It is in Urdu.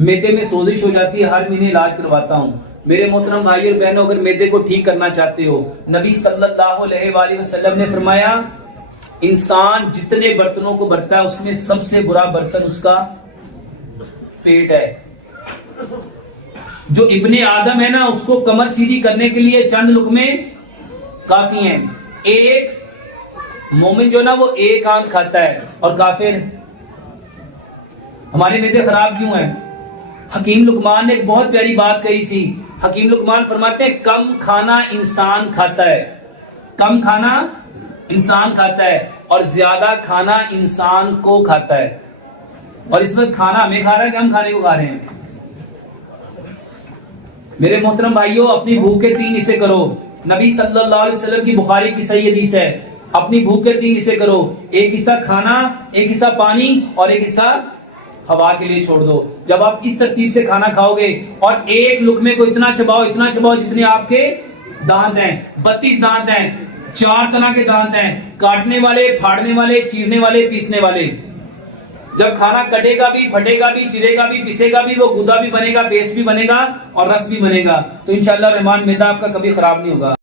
میدے میں سوزش ہو جاتی ہے، ہر مہینے علاج کرواتا ہوں۔ میرے محترم بھائی اور بہنوں، اگر میدے کو ٹھیک کرنا چاہتے ہو، نبی صلی اللہ علیہ وآلہ وسلم نے فرمایا انسان جتنے برتنوں کو برتا ہے اس میں سب سے برا برتن اس کا پیٹ ہے۔ جو ابن آدم ہے نا، اس کو کمر سیدھی کرنے کے لیے چند لقمے کافی ہیں۔ ایک مومن جو نا وہ ایک آنکھ کھاتا ہے اور کافر۔ ہمارے معدے خراب کیوں ہیں؟ حکیم لقمان نے ایک بہت پیاری بات کہی سی۔ حکیم لقمان فرماتے ہیں کم کھانا انسان کھاتا ہے، کم کھانا انسان کھاتا ہے اور زیادہ کھانا انسان کو کھاتا ہے۔ اور اس وقت کھانا ہمیں کھا رہا ہے کہ ہم کھانے کو کھا رہے ہیں؟ میرے محترم بھائیوں، اپنی بھوک کے 3 حصے کرو۔ نبی صلی اللہ علیہ وسلم کی بخاری کی صحیح حدیث ہے، اپنی بھوک کے 3 حصے کرو، ایک حصہ کھانا، ایک حصہ پانی اور ایک حصہ ہوا کے لیے چھوڑ دو۔ جب آپ اس ترتیب سے کھانا کھاؤ گے اور ایک لقمے کو اتنا چباؤ جتنے آپ کے دانت ہیں، 32 دانت ہیں، 4 طرح کے دانت ہیں، کاٹنے والے، پھاڑنے والے، چیرنے والے، پیسنے والے۔ جب کھانا کٹے گا بھی، پھٹے گا بھی، چرے گا بھی، پسے گا بھی، وہ گودا بھی بنے گا، پیسٹ بھی بنے گا اور رس بھی بنے گا، تو انشاءاللہ الرحمن معدہ آپ کا کبھی خراب نہیں ہوگا۔